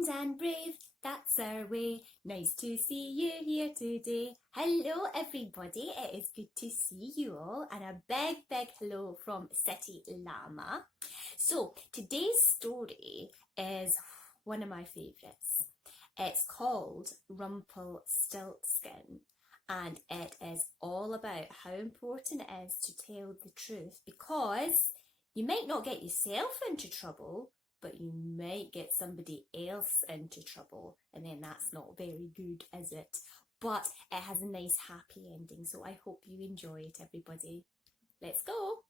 kind and brave, that's our way. Nice to see you here today. Hello everybody, it is good to see you all, and a big hello from City Llama. So today's story is one of my favourites. It's called Rumpelstiltskin, and it is all about how important it is to tell the truth, because you might not get yourself into trouble, but you might get somebody else into trouble, and then that's not very good, is it? But it has a nice happy ending, so I hope you enjoy it, everybody. Let's go!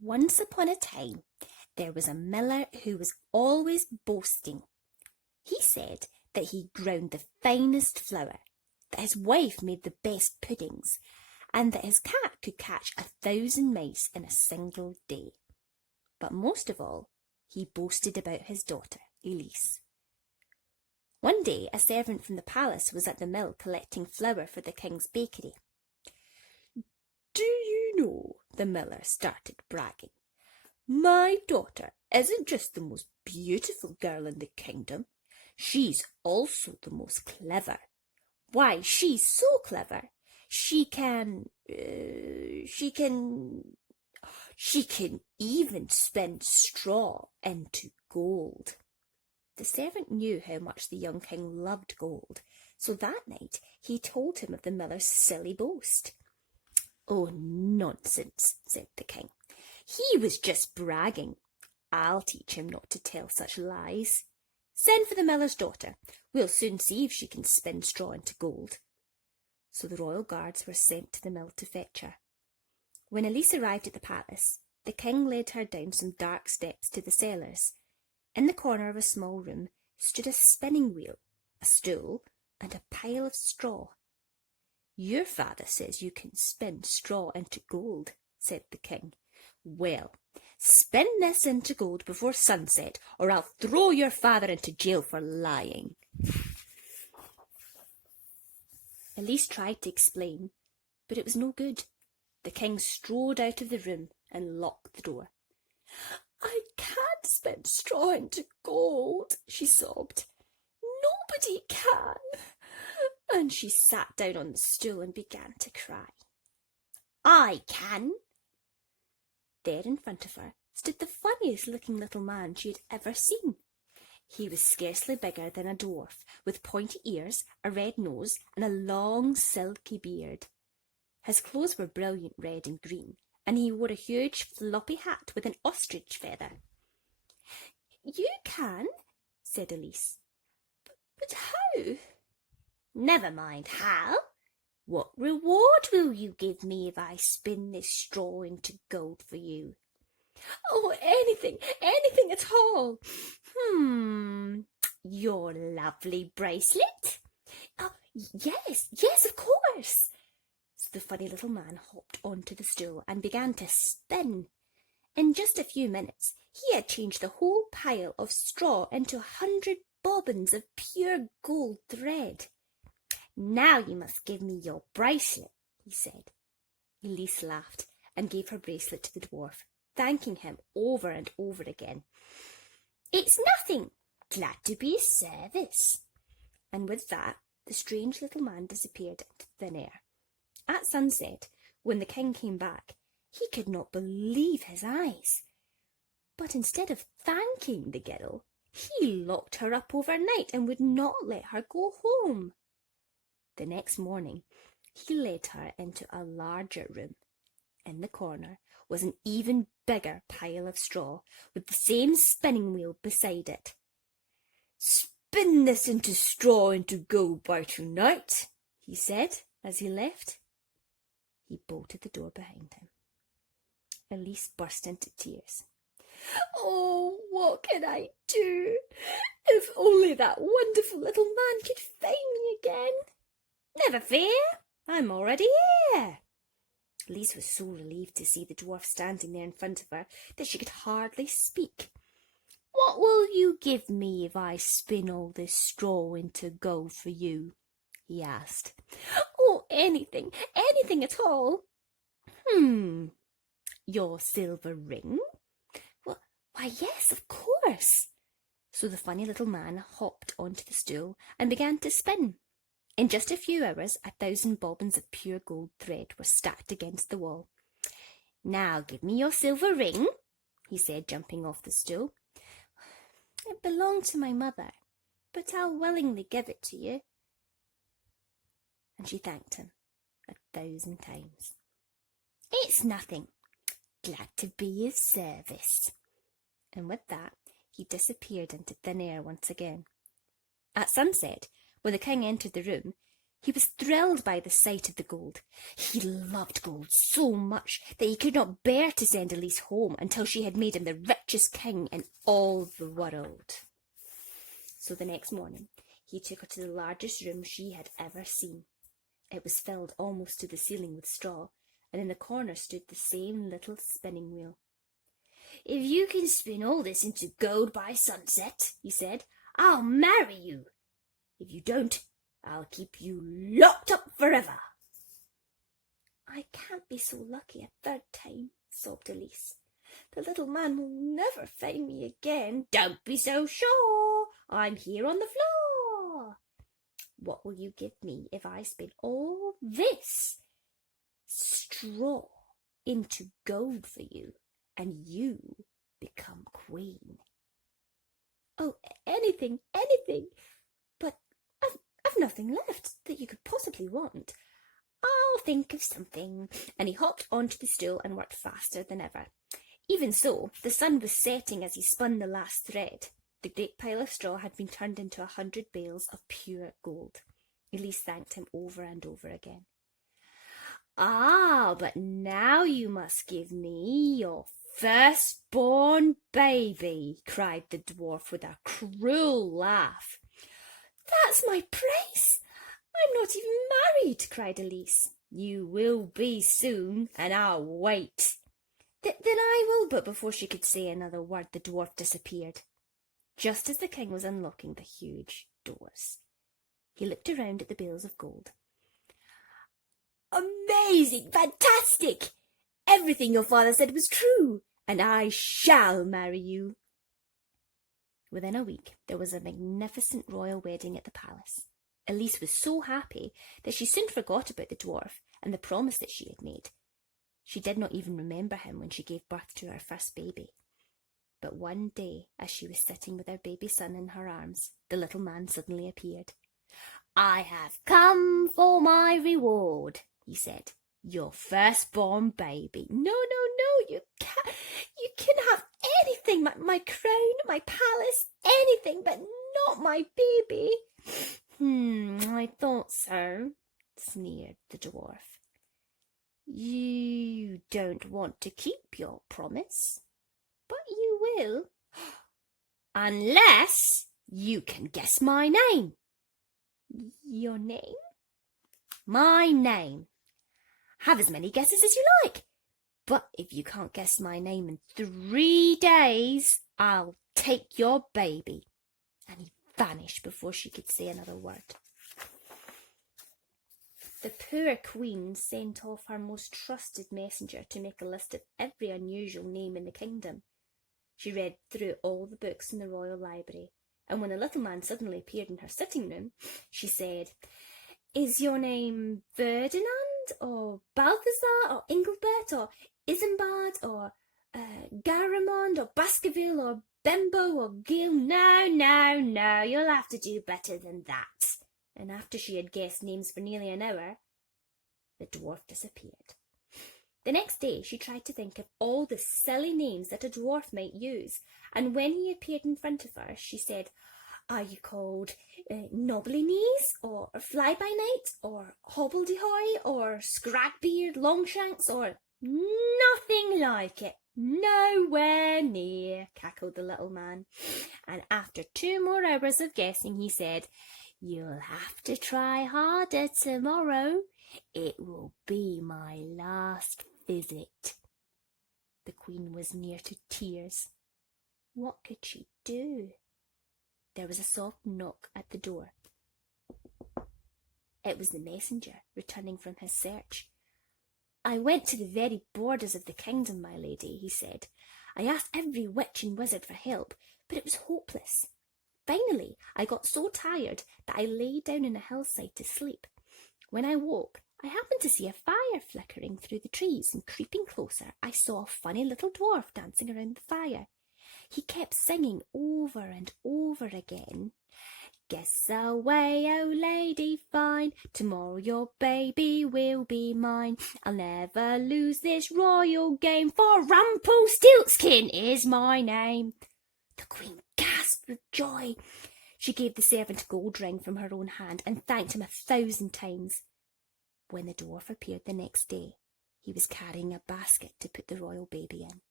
Once upon a time, there was a miller who was always boasting. He said that he ground the finest flour, that his wife made the best puddings, and that his cat could catch 1,000 mice in a single day. But most of all, he boasted about his daughter, Elise. One day, a servant from the palace was at the mill collecting flour for the king's bakery. "Do you know," the miller started bragging, "my daughter isn't just the most beautiful girl in the kingdom, she's also the most clever. Why, she's so clever, she can even spin straw into gold." The servant knew how much the young king loved gold, so that night he told him of the miller's silly boast. "Oh, nonsense," said the king. "He was just bragging. I'll teach him not to tell such lies. Send for the miller's daughter. We'll soon see if she can spin straw into gold." So the royal guards were sent to the mill to fetch her. When Elise arrived at the palace, the king led her down some dark steps to the cellars. In the corner of a small room stood a spinning wheel, a stool, and a pile of straw. "Your father says you can spin straw into gold," said the king. "Well, spin this into gold before sunset, or I'll throw your father into jail for lying." Elise tried to explain, but it was no good. The king strode out of the room and locked the door. "I can't spin straw into gold," she sobbed. "Nobody can." And she sat down on the stool and began to cry. "I can." There in front of her stood the funniest looking little man she had ever seen. He was scarcely bigger than a dwarf, with pointy ears, a red nose, and a long silky beard. His clothes were brilliant red and green, and he wore a huge floppy hat with an ostrich feather. "You can," said Elise. But how?" "Never mind how. What reward will you give me if I spin this straw into gold for you?" "Oh, anything at all." "Your lovely bracelet?" "Oh, yes, of course." So the funny little man hopped onto the stool and began to spin. In just a few minutes, he had changed the whole pile of straw into 100 bobbins of pure gold thread. "Now you must give me your bracelet," he said. Elise laughed and gave her bracelet to the dwarf, thanking him over and over again. "It's nothing. Glad to be of service." And with that, the strange little man disappeared into thin air. At sunset, when the king came back, he could not believe his eyes. But instead of thanking the girl, he locked her up overnight and would not let her go home. The next morning, he led her into a larger room. In the corner was an even bigger pile of straw, with the same spinning wheel beside it. "Spin this into straw into gold by tonight," he said as he left. He bolted the door behind him. Elise burst into tears. "Oh, what can I do? If only that wonderful little man could find me again." "Never fear, I'm already here." Elise was so relieved to see the dwarf standing there in front of her that she could hardly speak. "What will you give me if I spin all this straw into gold for you?" he asked. "Oh, anything at all." "Your silver ring?" "Why, yes, of course." So the funny little man hopped onto the stool and began to spin. In just a few hours, 1,000 bobbins of pure gold thread were stacked against the wall. "Now give me your silver ring," he said, jumping off the stool. "It belonged to my mother, but I'll willingly give it to you." And she thanked him 1,000 times. "It's nothing. Glad to be of service." And with that, he disappeared into thin air once again. At sunset, when the king entered the room, he was thrilled by the sight of the gold. He loved gold so much that he could not bear to send Elise home until she had made him the richest king in all the world. So the next morning, he took her to the largest room she had ever seen. It was filled almost to the ceiling with straw, and in the corner stood the same little spinning wheel. "If you can spin all this into gold by sunset," he said, "I'll marry you. If you don't, I'll keep you locked up forever." "I can't be so lucky a third time," sobbed Elise. "The little man will never find me again." "Don't be so sure. I'm here on the floor." "What will you give me if I spin all this straw into gold for you and you become queen?" "Oh, anything, anything. But I've nothing left that you could possibly want." "I'll think of something." And he hopped onto the stool and worked faster than ever. Even so, the sun was setting as he spun the last thread. The great pile of straw had been turned into 100 bales of pure gold. Elise thanked him over and over again. "Ah, but now you must give me your firstborn baby," cried the dwarf with a cruel laugh. "That's my price. I'm not even married," cried Elise. "You will be soon, and I'll wait." Then I will," but before she could say another word, the dwarf disappeared. Just as the king was unlocking the huge doors, he looked around at the bales of gold. "Amazing! Fantastic! Everything your father said was true, and I shall marry you." Within a week, there was a magnificent royal wedding at the palace. Elise was so happy that she soon forgot about the dwarf and the promise that she had made. She did not even remember him when she gave birth to her first baby. But one day, as she was sitting with her baby son in her arms, the little man suddenly appeared. "I have come for my reward," he said. "Your firstborn baby." "No, you can't. You can have anything, my crown, my palace, anything, but not my baby." I thought so," sneered the dwarf. "You don't want to keep your promise, but you will, unless you can guess my name." "Your name?" "My name. Have as many guesses as you like, but if you can't guess my name in 3 days, I'll take your baby." And he vanished before she could say another word. The poor queen sent off her most trusted messenger to make a list of every unusual name in the kingdom. She read through all the books in the royal library, and when the little man suddenly appeared in her sitting room, she said, "Is your name Ferdinand, or Balthazar, or Engelbert, or Isambard, or Garamond, or Baskerville, or Bembo, or Gil?" No, you'll have to do better than that." And after she had guessed names for nearly an hour, the dwarf disappeared. The next day she tried to think of all the silly names that a dwarf might use, and when he appeared in front of her, she said, "Are you called Knobbly Knees, or Fly-by-Night, or Hobbledehoy, or Scragbeard, Longshanks, or—" "Nothing like it. Nowhere near," cackled the little man. And after 2 more hours of guessing, he said, "You'll have to try harder tomorrow. It will be my last visit." The queen was near to tears. What could she do? There was a soft knock at the door. It was the messenger returning from his search. "I went to the very borders of the kingdom, my lady," he said. "I asked every witch and wizard for help, but it was hopeless. Finally, I got so tired that I lay down on a hillside to sleep. When I woke, I happened to see a fire flickering through the trees, and creeping closer, I saw a funny little dwarf dancing around the fire. He kept singing over and over again, "Guess away, oh lady fine, tomorrow your baby will be mine. I'll never lose this royal game, for Rumpelstiltskin is my name." The queen gasped with joy. She gave the servant a gold ring from her own hand and thanked him 1,000 times. When the dwarf appeared the next day, he was carrying a basket to put the royal baby in.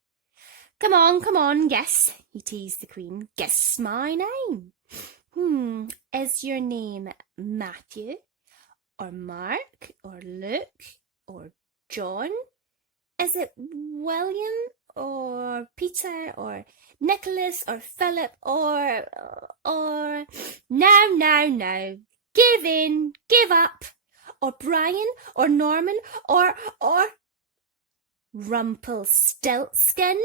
Come on, guess," he teased the queen. "Guess my name. Is your name Matthew, or Mark, or Luke, or John? Is it William, or Peter, or Nicholas, or Philip, or... No. Give in, give up. Or Brian, or Norman, or... Rumpelstiltskin?"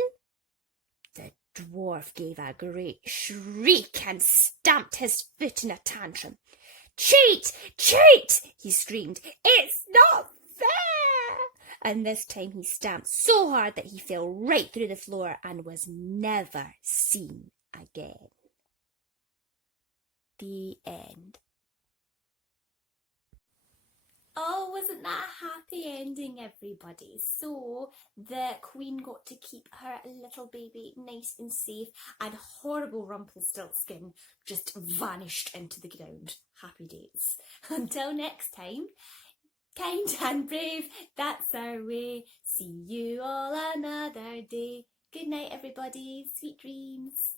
The dwarf gave a great shriek and stamped his foot in a tantrum. Cheat! He screamed. "It's not fair!" And this time he stamped so hard that he fell right through the floor and was never seen again. The end. Oh, wasn't that a happy ending, everybody? So the queen got to keep her little baby nice and safe, and horrible Rumpelstiltskin just vanished into the ground. Happy days. Until next time, kind and brave, that's our way. See you all another day. Good night, everybody. Sweet dreams.